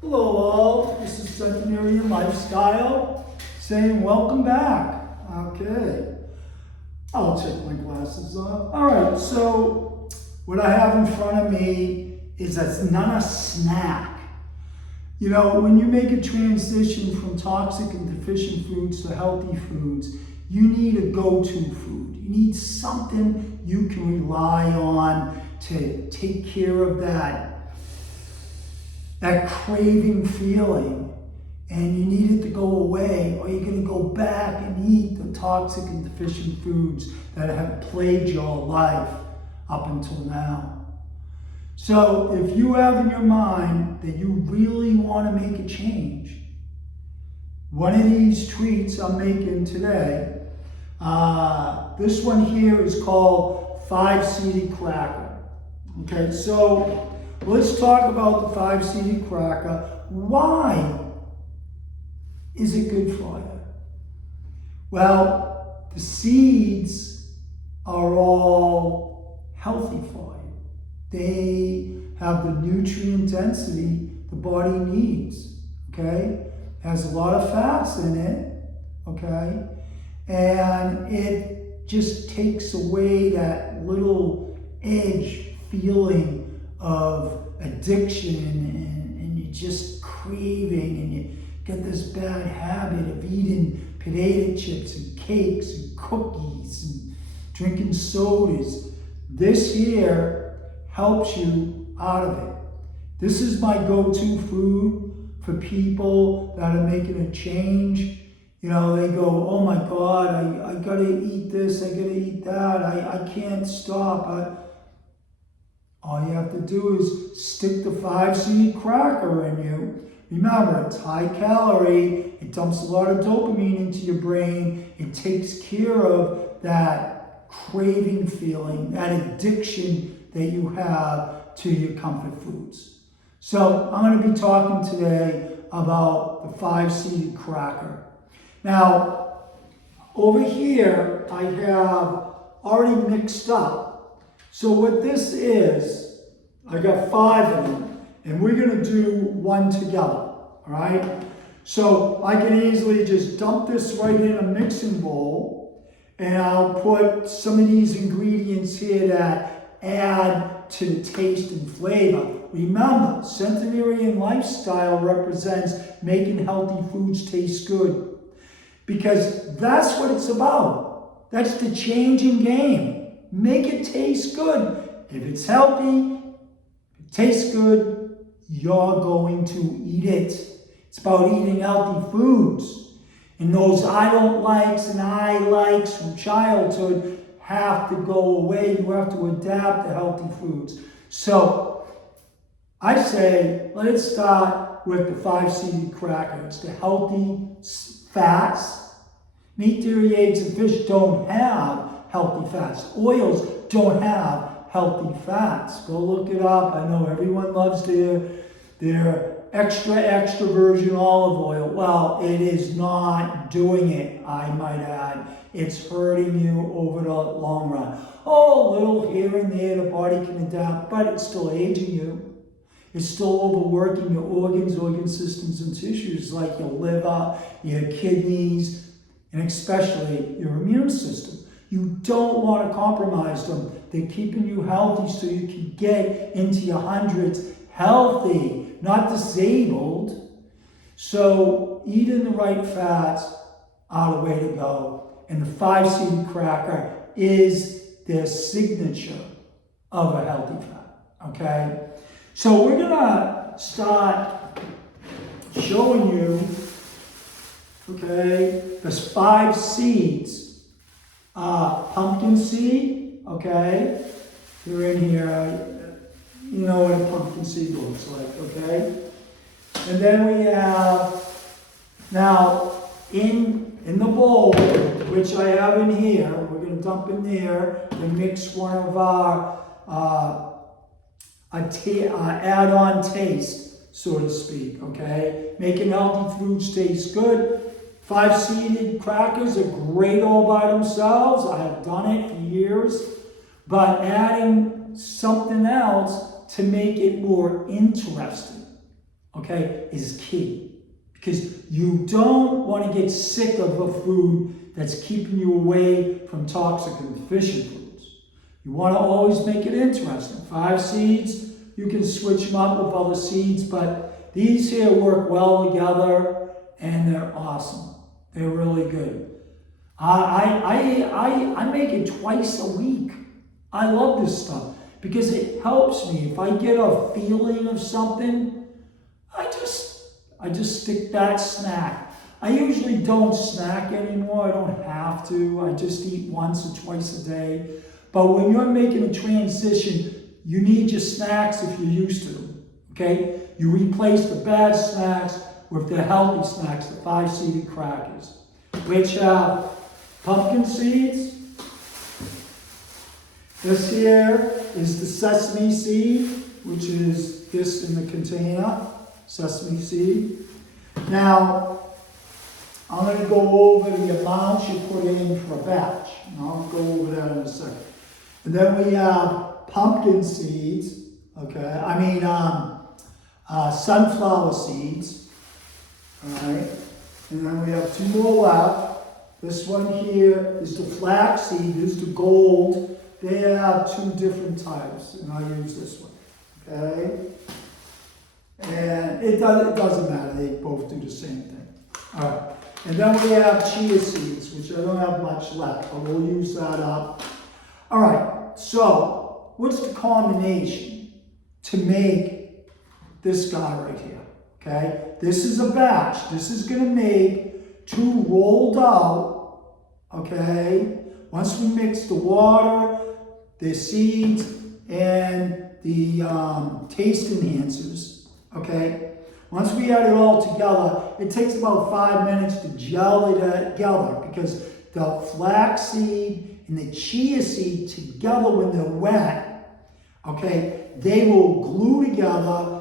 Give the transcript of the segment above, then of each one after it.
Hello all, this is Centenarian Lifestyle saying welcome back. Okay, I'll take my glasses off. Alright, so what I have in front of me is a nana snack. You know, when you make a transition from toxic and deficient foods to healthy foods, you need a go-to food. You need something you can rely on to take care of that craving feeling, and you need it to go away, or you're going to go back and eat the toxic and deficient foods that have plagued your life up until now. So if you have in your mind that you really want to make a change, one of these treats I'm making today, this one here is called 5-seeded cracker. Okay, so let's talk about the 5-seeded cracker. Why is it good for you? Well, the seeds are all healthy for you. They have the nutrient density the body needs, okay? Has a lot of fats in it, okay? And it just takes away that little edge feeling of addiction and you're just craving and you get this bad habit of eating potato chips and cakes and cookies and drinking sodas. This here helps you out of it. This is my go-to food for people that are making a change. You know, they go, oh my God, I gotta eat this, I gotta eat that, I can't stop. All you have to do is stick the 5-seed cracker in you. Remember, it's high calorie, it dumps a lot of dopamine into your brain, it takes care of that craving feeling, that addiction that you have to your comfort foods. So I'm going to be talking today about the 5-seed cracker. Now, over here, I have already mixed up. So what this is, I got 5 of them, and we're going to do one together, all right? So I can easily just dump this right in a mixing bowl, and I'll put some of these ingredients here that add to the taste and flavor. Remember, Centenarian Lifestyle represents making healthy foods taste good, because that's what it's about. That's the changing game. Make it taste good. If it's healthy, it tastes good, you're going to eat it. It's about eating healthy foods. And those I don't likes and I likes from childhood have to go away. You have to adapt to healthy foods. So I say, let's start with the 5-seeded cracker. It's the healthy fats. Meat, dairy, eggs, and fish don't have healthy fats. Oils don't have healthy fats. Go look it up. I know everyone loves their extra virgin olive oil. Well, it is not doing it, I might add. It's hurting you over the long run. Oh, a little here and there, the body can adapt, but it's still aging you. It's still overworking your organs, organ systems, and tissues like your liver, your kidneys, and especially your immune system. You don't want to compromise them. They're keeping you healthy so you can get into your hundreds healthy, not disabled. So eating the right fats are the way to go. And the 5-seed cracker is their signature of a healthy fat. Okay? So we're going to start showing you, okay, there's 5 seeds. Pumpkin seed, okay? They're in here. You know what a pumpkin seed looks like, okay? And then we have, now, in the bowl, which I have in here, we're going to dump in there and mix one of our add-on taste, so to speak, okay? Making healthy foods taste good. 5-seeded crackers are great all by themselves. I have done it for years. But adding something else to make it more interesting, okay, is key. Because you don't want to get sick of a food that's keeping you away from toxic and deficient foods. You want to always make it interesting. 5 seeds, you can switch them up with other seeds, but these here work well together and they're awesome. They're really good. I make it twice a week. I love this stuff because it helps me. If I get a feeling of something, I just stick that snack. I usually don't snack anymore. I don't have to. I just eat once or twice a day. But when you're making a transition, you need your snacks if you're used to them. Okay? You replace the bad snacks with the healthy snacks, the 5-seeded crackers, which have pumpkin seeds. This here is the sesame seed, which is this in the container, sesame seed. Now, I'm going to go over the amounts you put in for a batch. And I'll go over that in a second. And then we have pumpkin seeds, okay? Sunflower seeds, all right? And then we have 2 more left. This one here is the flax seed, this is the gold. They have 2 different types, and I use this one, okay? And it doesn't matter, they both do the same thing. All right, and then we have chia seeds, which I don't have much left, but we'll use that up. All right, so what's the combination to make this guy right here, okay? This is a batch. This is gonna make 2 rolled out, okay? Once we mix the water, the seeds, and the taste enhancers, okay? Once we add it all together, it takes about 5 minutes to gel it together because the flaxseed and the chia seed together when they're wet, okay, they will glue together,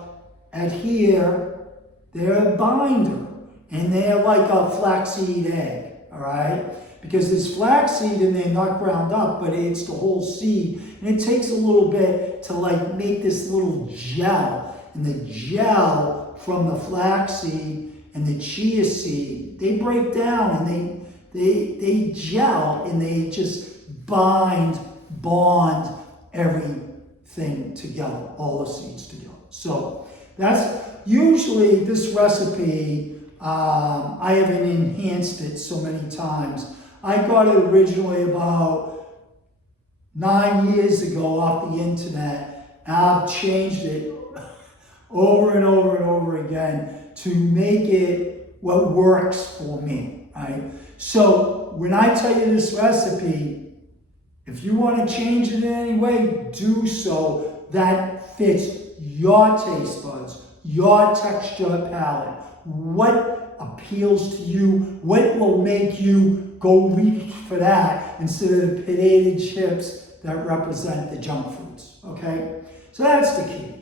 adhere, they're a binder, and they're like a flaxseed egg, all right? Because there's flaxseed in there, not ground up, but it's the whole seed. And it takes a little bit to like make this little gel. And the gel from the flaxseed and the chia seed, they break down and they gel and they just bond everything together, all the seeds together. So that's usually this recipe, I haven't enhanced it so many times. I got it originally about 9 years ago off the internet, and I've changed it over and over and over again to make it what works for me, right? So when I tell you this recipe, if you want to change it in any way, do so. That fits your taste buds, your texture palette, what appeals to you, what will make you go reach for that instead of the potato chips that represent the junk foods, okay? So that's the key.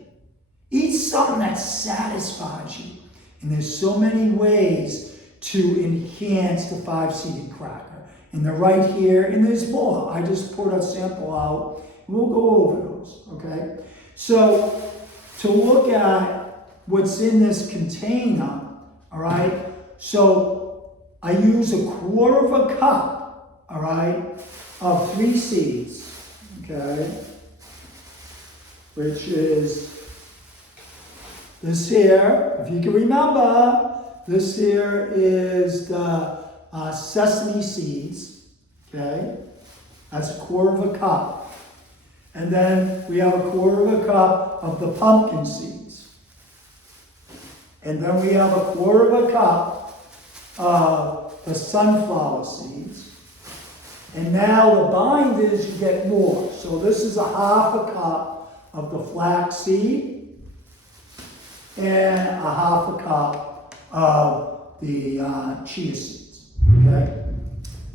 Eat something that satisfies you. And there's so many ways to enhance the 5-seeded cracker. And they're right here, and there's more. I just poured a sample out, and we'll go over those, okay? So to look at what's in this container, all right? So I use 1/4 cup, all right, of 3 seeds, okay? Which is this here, if you can remember, this here is the sesame seeds, okay? That's 1/4 cup. And then we have 1/4 cup of the pumpkin seeds. And then we have 1/4 cup of the sunflower seeds. And now the binders, you get more. So this is 1/2 cup of the flax seed and 1/2 cup of the chia seeds, okay?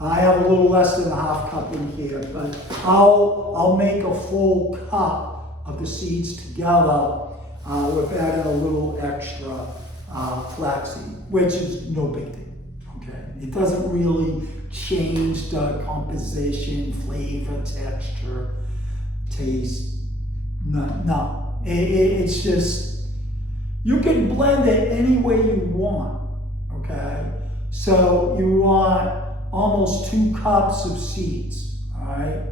I have a little less than 1/2 cup in here, but I'll make a full cup of the seeds together with adding a little extra flaxseed, which is no big deal. Okay, it doesn't really change the composition, flavor, texture, taste. No. It's just You can blend it any way you want, okay? So you want almost 2 cups of seeds, all right?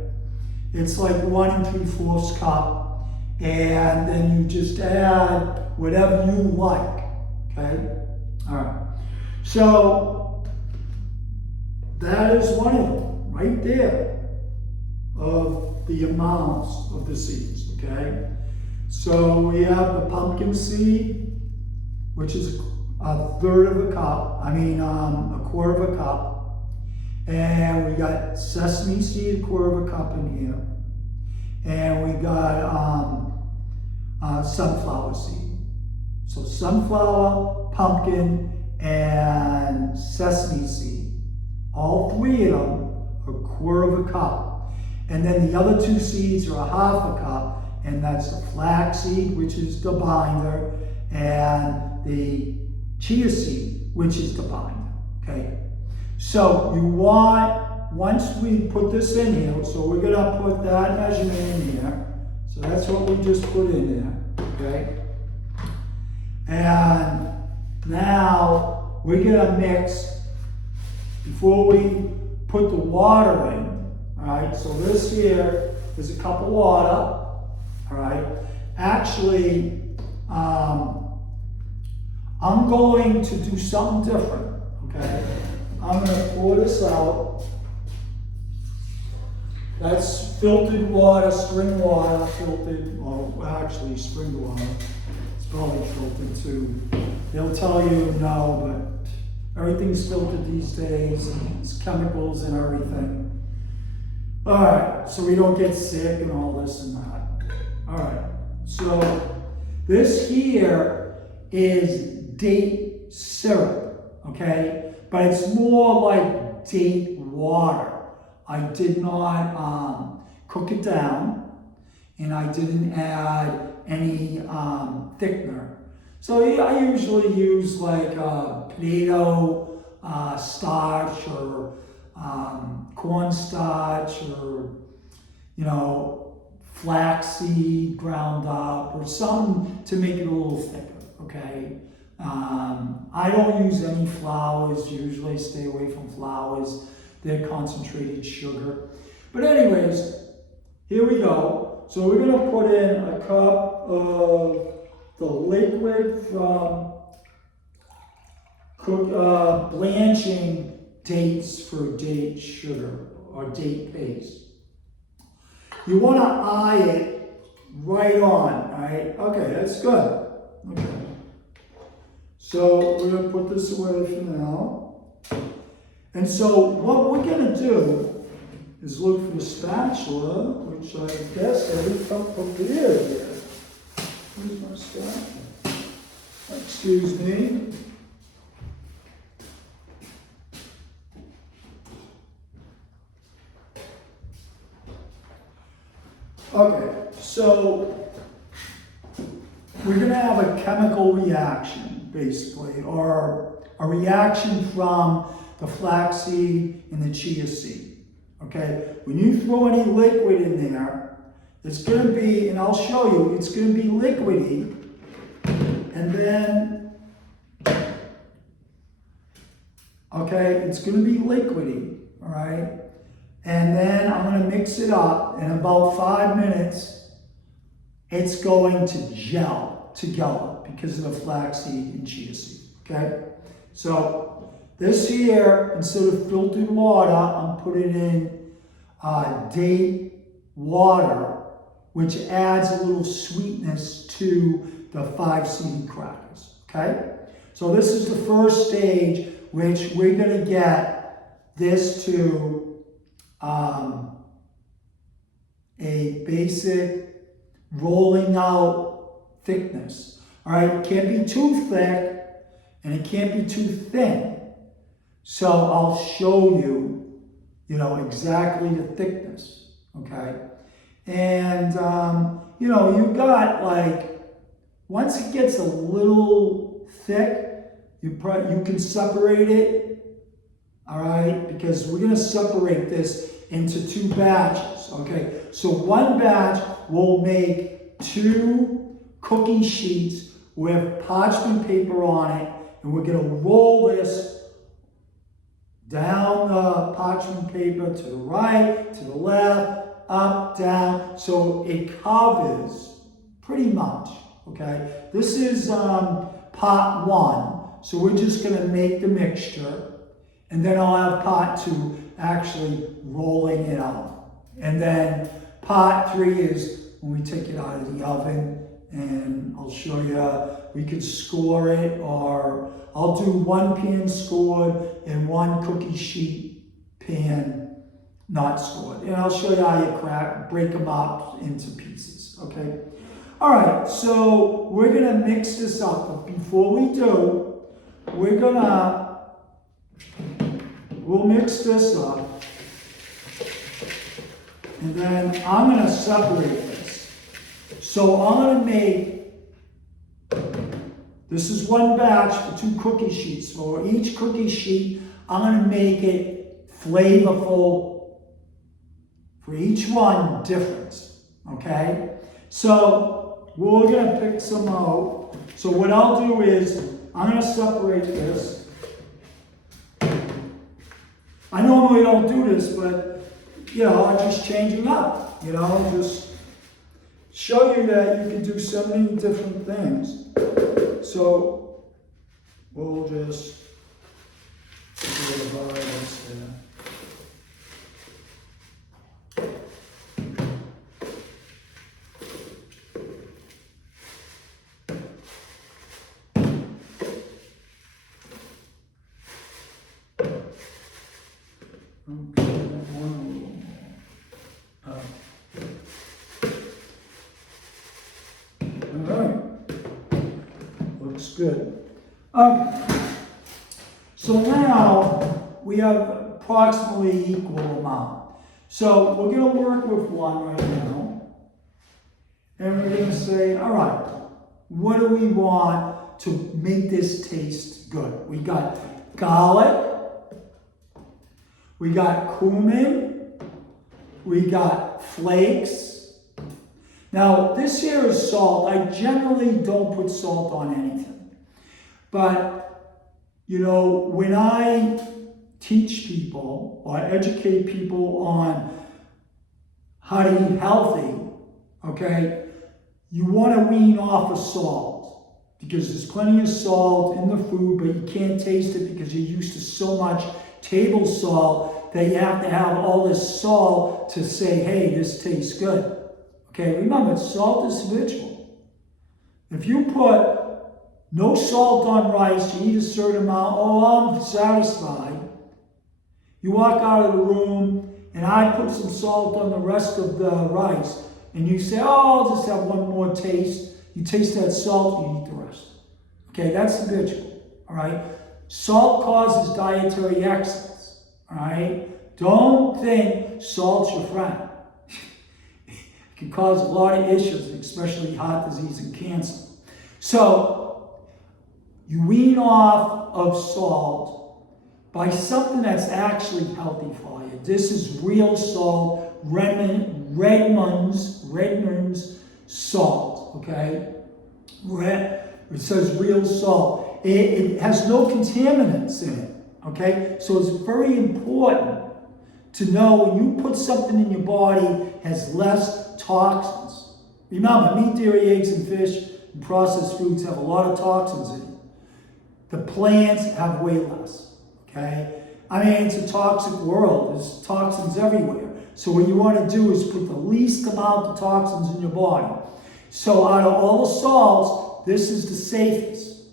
It's like 1 3/4 cup, and then you just add whatever you like, okay? All right. So that is one of them, right there, of the amounts of the seeds, okay? So we have the pumpkin seed, which is a third of a cup, a quarter of a cup. And we got sesame seed, a quarter of a cup in here. And we got sunflower seed. So sunflower, pumpkin, and sesame seed. All 3 of them are a quarter of a cup. And then the other 2 seeds are a half a cup, and that's the flax seed, which is the binder, and the chia seed, which is the binder, okay? So you want, once we put this in here, so we're gonna put that measurement in here. So that's what we just put in there, okay? And now we're gonna mix, before we put the water in, all right? So this here is a cup of water, all right? Actually, I'm going to do something different, okay? I'm going to pour this out. That's filtered water, spring water, filtered, or actually spring water. It's probably filtered too. They'll tell you no, but everything's filtered these days, and it's chemicals and everything. All right, so we don't get sick and all this and that. All right, so this here is date syrup, okay? But it's more like date water. I did not cook it down, and I didn't add any thickener. So I usually use like potato starch or cornstarch or, flaxseed ground up or something to make it a little thicker, okay? I don't use any flours, usually stay away from flours. They're concentrated sugar. But anyways, here we go. So we're gonna put in a cup of the liquid from blanching dates for date sugar or date paste. You wanna eye it right on, right? Okay, that's good. Okay. So we're gonna put this away for now. And so what we're gonna do is look for the spatula, which I guess I didn't come prepared here. Where's my spatula? Excuse me. Okay, so we're gonna have a chemical reaction, basically, or a reaction from the flaxseed and the chia seed, okay? When you throw any liquid in there, it's gonna be, and I'll show you, it's gonna be liquidy, and then, okay, it's gonna be liquidy, all right? And then I'm gonna mix it up. In about 5 minutes, it's going to gel together because of the flaxseed and chia seed, okay? So this here, instead of filtered water, I'm putting in date water, which adds a little sweetness to the 5 seed crackers, okay? So this is the first stage, which we're gonna get this to a basic rolling out thickness. All right, it can't be too thick and it can't be too thin. So I'll show you, exactly the thickness, okay? And, you got like, once it gets a little thick, you can separate it, all right? Because we're gonna separate this into 2 batches, okay? So one batch will make 2 cookie sheets We have parchment paper on it, and we're going to roll this down the parchment paper to the right, to the left, up, down, so it covers pretty much, okay? This is part one, so we're just going to make the mixture, and then I'll have part two actually rolling it out. And then part three is when we take it out of the oven, and I'll show you, we could score it, or I'll do one pan scored and one cookie sheet pan not scored. And I'll show you how you break them up into pieces, okay? All right, so we're gonna mix this up, but before we do, we'll mix this up, and then I'm gonna separate this. So I'm gonna make, this is one batch for 2 cookie sheets. For each cookie sheet, I'm gonna make it flavorful for each one different, okay? So we're gonna pick some out. So what I'll do is, I'm gonna separate this. I normally don't do this, but you know, I'm just changing up, you know, just show you that you can do so many different things. So we'll just divide this there. Okay, that one a little more. All right, looks good. So now we have approximately equal amount. So we're going to work with one right now, and we're going to say, all right, what do we want to make this taste good? We got garlic. We got cumin, we got flakes. Now, this here is salt. I generally don't put salt on anything. But, you know, when I teach people or educate people on how to eat healthy, okay, you want to wean off of salt because there's plenty of salt in the food, but you can't taste it because you're used to so much table salt that you have to have all this salt to say, hey, this tastes good. Okay, remember, salt is habitual. If you put no salt on rice, you eat a certain amount, oh, I'm satisfied. You walk out of the room, and I put some salt on the rest of the rice, and you say, oh, I'll just have one more taste. You taste that salt, you eat the rest. Okay, that's habitual, all right? Salt causes dietary excess, all right? Don't think salt's your friend. It can cause a lot of issues, especially heart disease and cancer. So, you wean off of salt by something that's actually healthy for you. This is real salt, Redmond's salt, okay? It says real salt. It has no contaminants in it, okay? So it's very important to know when you put something in your body has less toxins. Remember, meat, dairy, eggs, and fish and processed foods have a lot of toxins in it. The plants have way less, okay? I mean, it's a toxic world. There's toxins everywhere. So what you want to do is put the least amount of toxins in your body. So out of all the salts, this is the safest.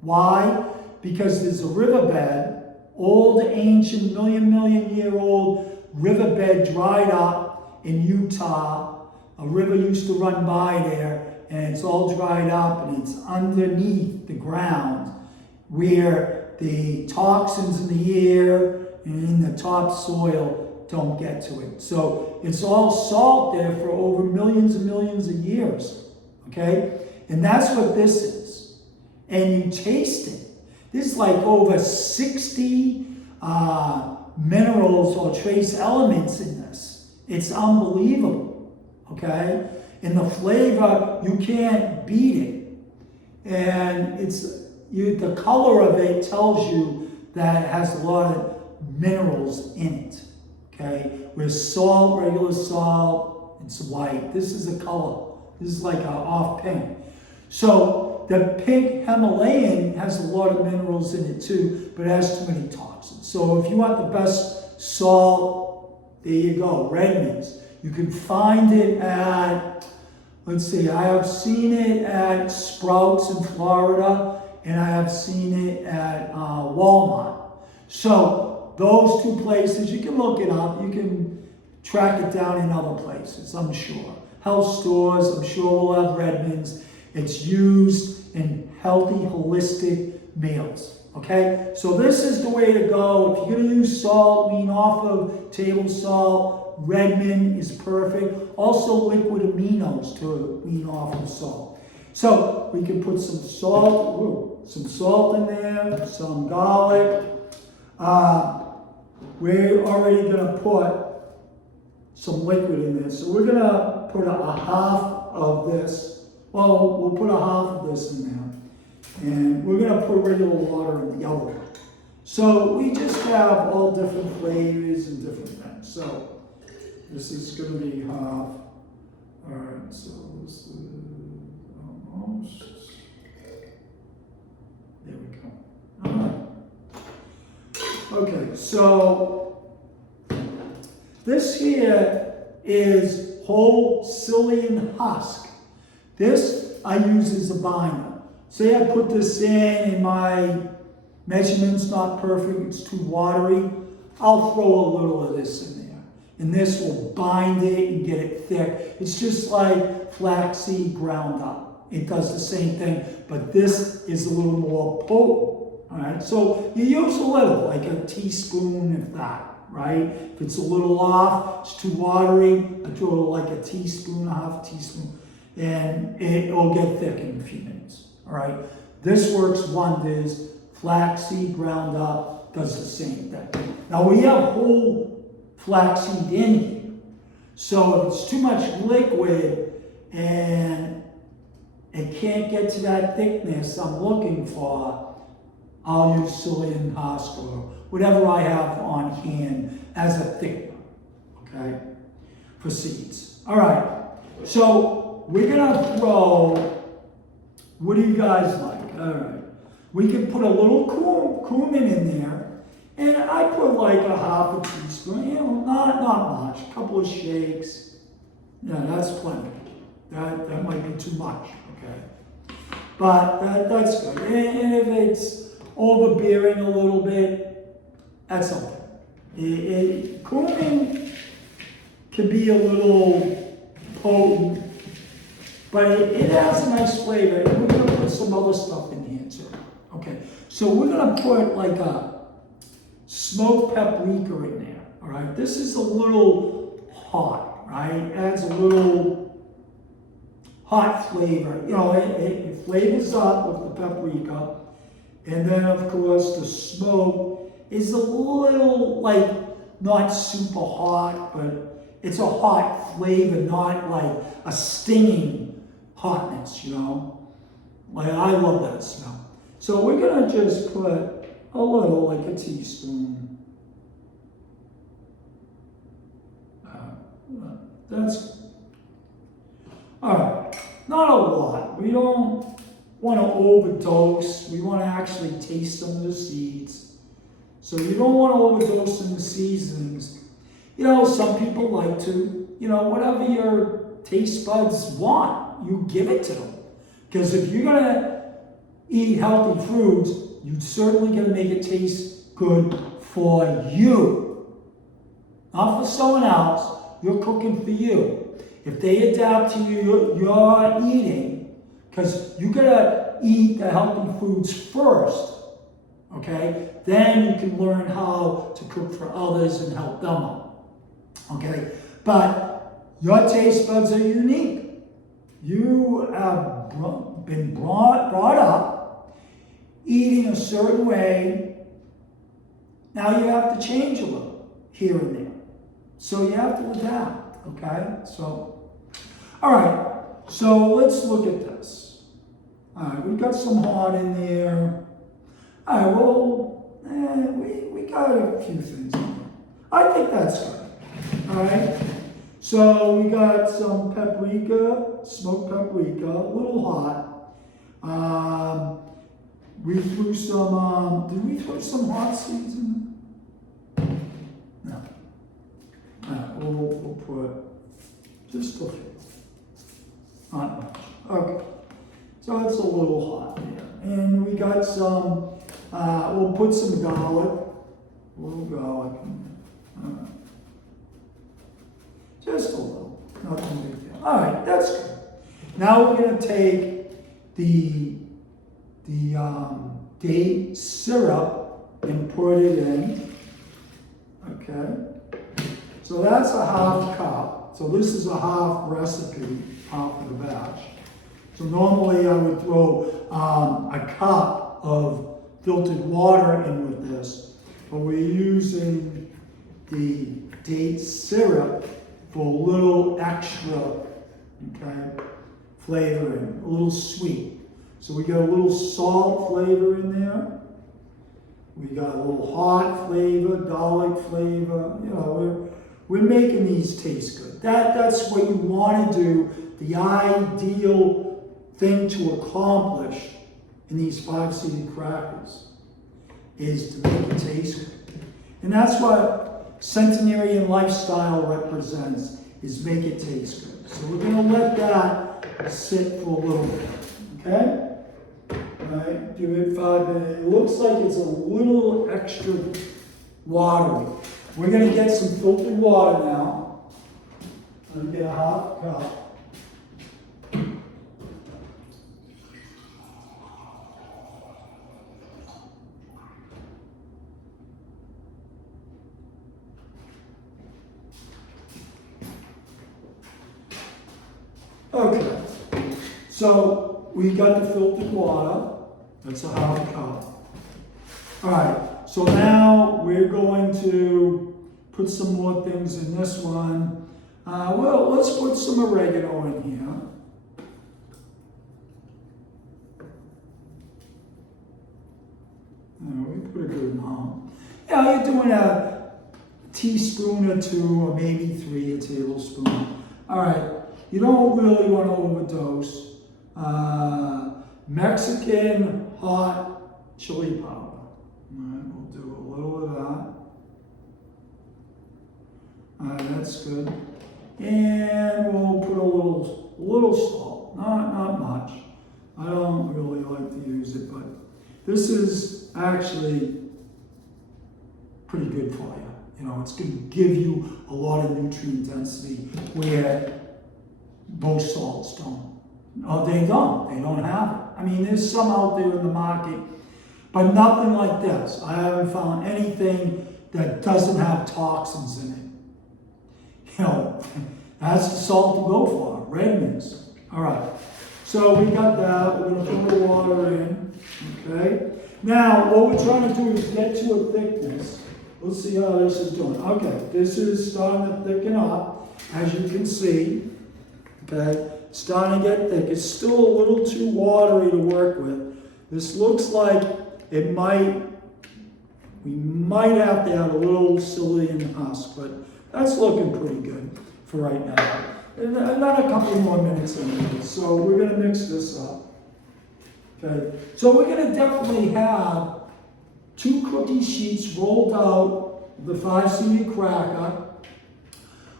Why? Because there's a riverbed, old, ancient, million-year-old riverbed dried up in Utah. A river used to run by there, and it's all dried up, and it's underneath the ground where the toxins in the air and in the topsoil don't get to it. So it's all salt there for over millions and millions of years, okay? And that's what this is. And you taste it. There's like over 60 minerals or trace elements in this. It's unbelievable, okay? And the flavor, you can't beat it. And the color of it tells you that it has a lot of minerals in it. Okay, whereas salt, regular salt, it's white. This is a color. This is like a off pink. So the pink Himalayan has a lot of minerals in it too, but it has too many toxins. So if you want the best salt, there you go, Redmond's. You can find it at, let's see, I have seen it at Sprouts in Florida, and I have seen it at Walmart. So those two places, you can look it up. You can track it down in other places, I'm sure. Health stores, I'm sure will have Redmond's. It's used in healthy, holistic meals. Okay? So this is the way to go. If you're going to use salt, wean off of table salt. Redmond is perfect. Also liquid aminos to wean off of salt. So we can put some salt in there, some garlic. We're already going to put some liquid in there. So we're going to put a half of this. Well, we'll put a half of this in there. And we're going to put regular water in the other one. So we just have all different flavors and different things. So this is going to be half. All right, so this is almost. There we go. All right. Okay, so this here is whole psyllium husk. This I use as a binder. Say I put this in and my measurement's not perfect, it's too watery, I'll throw a little of this in there. And this will bind it and get it thick. It's just like flaxseed ground up. It does the same thing, but this is a little more potent. All right, so you use a little, like a teaspoon if that, right? If it's a little off, it's too watery, I throw like a teaspoon, a half a teaspoon, and it'll get thick in a few minutes. All right, this works wonders. Flaxseed ground up does the same thing. Now we have whole flaxseed in here, so if it's too much liquid and it can't get to that thickness I'm looking for, I'll use psyllium husk or whatever I have on hand as a thickener, okay, for seeds. All right, so we're gonna throw, what do you guys like? All right, we can put a little cumin in there, and I put like a half a teaspoon, not much, a couple of shakes. Yeah, that's plenty. That might be too much, okay? But that's good. And if it's overbearing a little bit, that's okay. Cumin can be a little potent, but it has a nice flavor. And we're going to put some other stuff in here too. Okay, so we're going to put like a smoked paprika in there. All right, this is a little hot, right? It adds a little hot flavor. You know, it flavors up with the paprika. And then, of course, the smoke is a little, like, not super hot, but it's a hot flavor, not like a stinging hotness, you know? Like, I love that smell. So we're going to just put a little, like a teaspoon. That's, all right, not a lot. We don't want to overdose. We want to actually taste some of the seeds. So you don't want to overdose in the seasonings. You know, some people like to, you know, whatever your taste buds want, you give it to them. Because if you're going to eat healthy foods, you're certainly going to make it taste good for you. Not for someone else. You're cooking for you. If they adapt to your eating, because you gotta eat the healthy foods first, okay? Then you can learn how to cook for others and help them out, okay? But your taste buds are unique. You have been brought up eating a certain way. Now you have to change a little here and there. So you have to adapt, okay? So, all right, so let's look at this. Alright, we got some hot in there. Alright, well, we got a few things in there. I think that's good. Alright, so we got some paprika, smoked paprika, a little hot. We threw some, did we throw some hot seeds in there? No. Alright, we'll put just a few. Not much. Okay. So it's a little hot there. And we got some, we'll put some garlic. A little garlic in there. Just a little. Nothing big deal. Alright, that's good. Now we're going to take the date syrup and put it in. Okay. So that's a half cup. So this is a half recipe, half of the batch. So normally I would throw a cup of filtered water in with this, but we're using the date syrup for a little extra, okay, flavoring, a little sweet. So we got a little salt flavor in there. We got a little hot flavor, garlic flavor. You know, we're making these taste good. That's what you want to do. The ideal thing to accomplish in these 5-seeded crackers is to make it taste good. And that's what centenarian lifestyle represents, is make it taste good. So we're going to let that sit for a little bit. Okay? Alright, give it 5 minutes. It looks like it's a little extra watery. We're going to get some filtered water now. I'm going to get a half cup. Okay, so we got the filtered water. That's a half cup. All right, so now we're going to put some more things in this one. Well, let's put some oregano in here. We put a good amount. Yeah, you're doing a teaspoon or 2, or maybe 3, a tablespoon. All right. You don't really want to overdose. Mexican hot chili powder. All right, we'll do a little of that. All right, that's good. And we'll put a little salt. Not much. I don't really like to use it, but this is actually pretty good for you. You know, it's going to give you a lot of nutrient density where most salts don't. Oh, they don't. They don't have it. I mean, there's some out there in the market, but nothing like this. I haven't found anything that doesn't have toxins in it. You know, that's the salt to go for, redness. All right. So we got that. We're going to put the water in. Okay. Now, what we're trying to do is get to a thickness. Let's see how this is doing. Okay. This is starting to thicken up, as you can see. Okay, it's starting to get thick. It's still a little too watery to work with. This looks like we might have to add a little psyllium husk, but that's looking pretty good for right now. Another couple more minutes in this. So we're going to mix this up. Okay, so we're going to definitely have 2 cookie sheets rolled out, the 5-seeded cracker,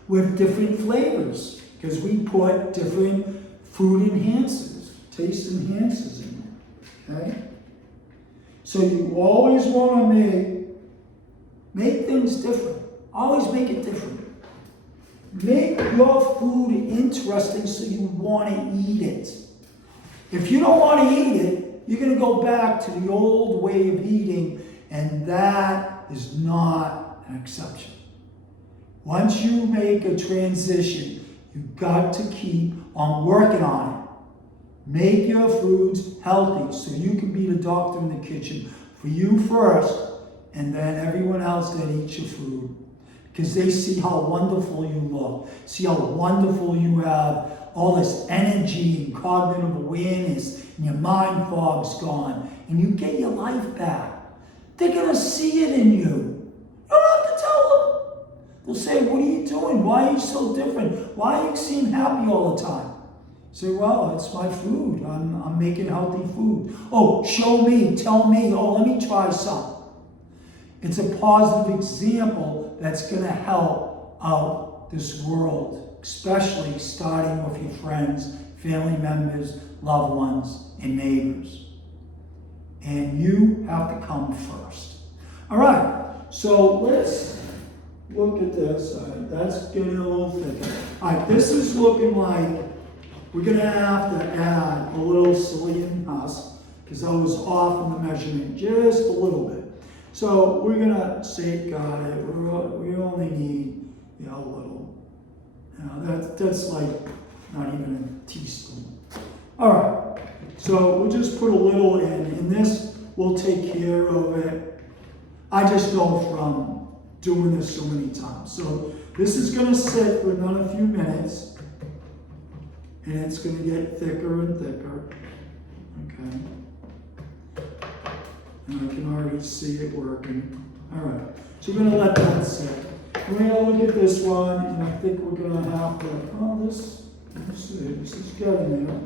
with different flavors. Because we put different food enhancers, taste enhancers in there, okay? So you always want to make things different. Always make it different. Make your food interesting so you want to eat it. If you don't want to eat it, you're going to go back to the old way of eating, and that is not an exception. Once you make a transition, you've got to keep on working on it. Make your foods healthy so you can be the doctor in the kitchen. For you first, and then everyone else that eats your food. Because they see how wonderful you look. See how wonderful you have all this energy and cognitive awareness, and your mind fog's gone, and you get your life back. They're going to see it in you. You don't have to tell them. They'll say, what are you doing? Why are you so different? Why do you seem happy all the time? Say, well, it's my food. I'm making healthy food. Oh, show me, tell me, oh, let me try some. It's a positive example that's going to help out this world, especially starting with your friends, family members, loved ones, and neighbors. And you have to come first. All right, so let's look at this. All right, that's getting a little thicker. All right, this is looking like we're going to have to add a little psyllium husk because I was off on the measurement just a little bit. So we're going to safeguard it. We only need, a little. That's like not even a teaspoon. All right, so we'll just put a little in, and this will take care of it. I just know from doing this so many times. So this is going to sit for another few minutes, and it's going to get thicker and thicker. Okay. And I can already see it working. All right, so we're going to let that sit. We're going to look at this one, and I think we're going to have to, this is getting there.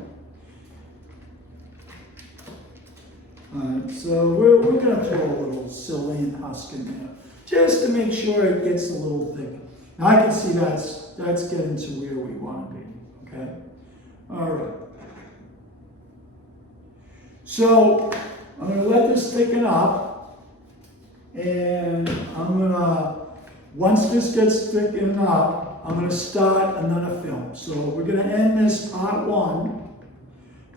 All right, so we're going to throw a little psyllium husk in there, just to make sure it gets a little thicker. Now I can see that's getting to where we want to be, okay? All right. So I'm going to let this thicken up, and I'm going to, once this gets thickened up, I'm going to start another film. So we're going to end this part one,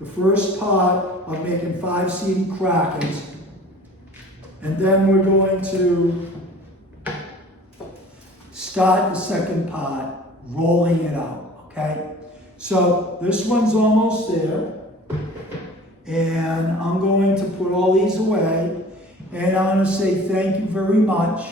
the first part of making 5 seedy crackers, and then we're going to start the second part, rolling it out, okay? So this one's almost there. And I'm going to put all these away, and I'm going to say thank you very much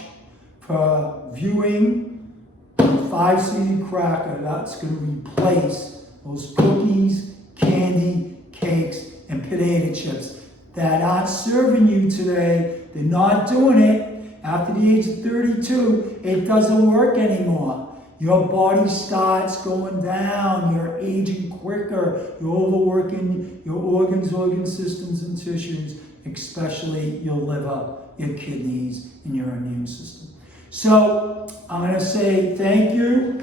for viewing the 5 seedy cracker that's going to replace those cookies, candy, cakes, and potato chips that aren't serving you today. They're not doing it. After the age of 32, it doesn't work anymore. Your body starts going down, you're aging quicker, you're overworking your organs, organ systems, and tissues, especially your liver, your kidneys, and your immune system. So I'm going to say thank you.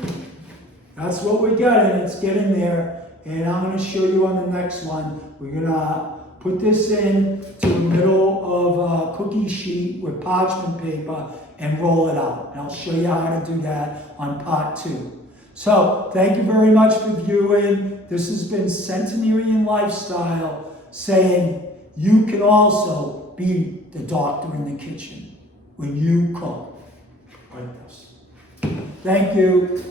That's what we're getting. It's getting there. And I'm going to show you on the next one. We're going to put this in to the middle of a cookie sheet with parchment paper and roll it out. And I'll show you how to do that on part 2. So, thank you very much for viewing. This has been Centenarian Lifestyle saying you can also be the doctor in the kitchen when you cook like this. Thank you.